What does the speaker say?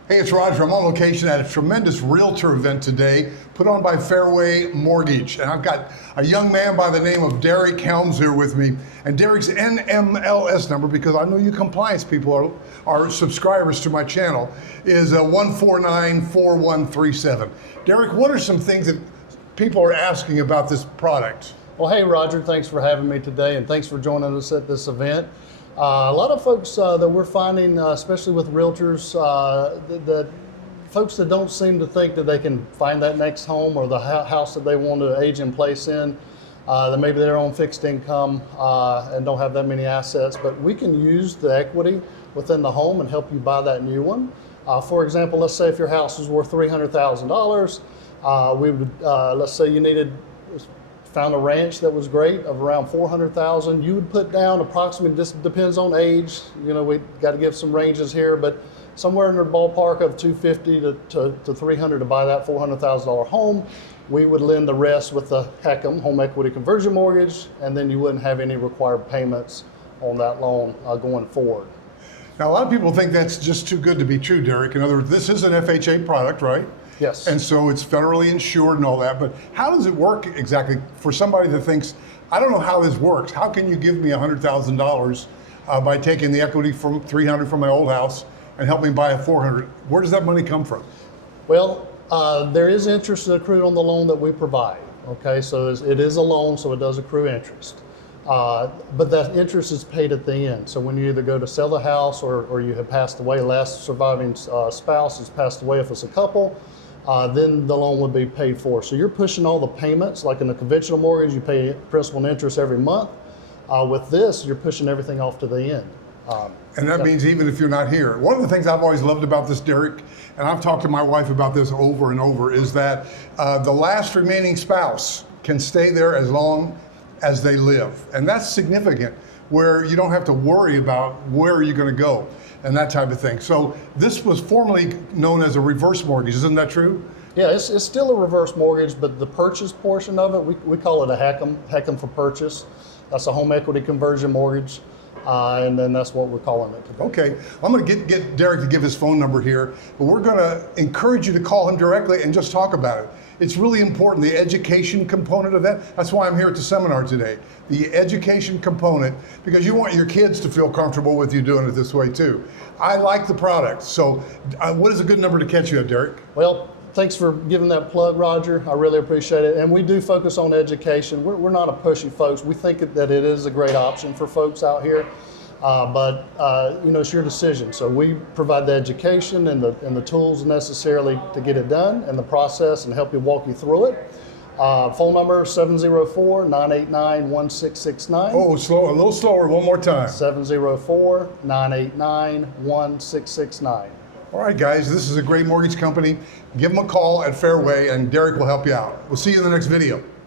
Hey, it's Roger. I'm on location at a tremendous realtor event today, put on by Fairway Mortgage. And I've got a young man by the name of Derek Helms here with me. And Derek's NMLS number, because I know you compliance people are subscribers to my channel, is 1494137. Derek, what are some things that people are asking about this product? Well, hey, Roger, thanks for having me today, and thanks for joining us at this event. A lot of folks that we're finding, especially with realtors, that folks that don't seem to think that they can find that next home or the house that they want to age in place in, that maybe they're on fixed income and don't have that many assets, but we can use the equity within the home and help you buy that new one. For example, let's say if your house was worth $300,000, we would, let's say you found a ranch that was great of around $400,000. You would put down approximately, this depends on age, you know, we got to give some ranges here, but somewhere in the ballpark of $250 to $300 to buy that $400,000 home. We would lend the rest with the HECM, home equity conversion mortgage, and then you wouldn't have any required payments on that loan going forward. Now, a lot of people think that's just too good to be true, Derek. In other words, this is an FHA product, right? Yes. And so it's federally insured and all that, but how does it work exactly for somebody that thinks, I don't know how this works. How can you give me $100,000 by taking the equity from $300 from my old house and help me buy a $400? Where does that money come from? Well, there is interest accrued on the loan that we provide. Okay, so it is a loan, so it does accrue interest. But that interest is paid at the end. So when you either go to sell the house or you have passed away, last surviving spouse has passed away if it's a couple, then the loan would be paid for. So you're pushing all the payments, like in a conventional mortgage, you pay principal and interest every month. With this, you're pushing everything off to the end. And that means even if you're not here. One of the things I've always loved about this, Derek, and I've talked to my wife about this over and over, is that the last remaining spouse can stay there as long as they live. And that's significant, where you don't have to worry about where you're going to go and that type of thing. So this was formerly known as a reverse mortgage, isn't that true? Yeah, it's still a reverse mortgage, but the purchase portion of it, we call it a HECM for purchase. That's a home equity conversion mortgage, and then that's what we're calling it today. Okay, I'm going to get Derek to give his phone number here, but we're going to encourage you to call him directly and just talk about it. It's really important, the education component of that. That's why I'm here at the seminar today. The education component, because you want your kids to feel comfortable with you doing it this way too. I like the product. So what is a good number to catch you at, Derek? Well, thanks for giving that plug, Roger. I really appreciate it. And we do focus on education. We're not a pushy folks. We think that it is a great option for folks out here. But you know, it's your decision. So we provide the education and the tools necessarily to get it done and the process and help you walk you through it. Phone number 704-989-1669. Oh, slow, a little slower, one more time. 704-989-1669. All right, guys, this is a great mortgage company. Give them a call at Fairway and Derek will help you out. We'll see you in the next video.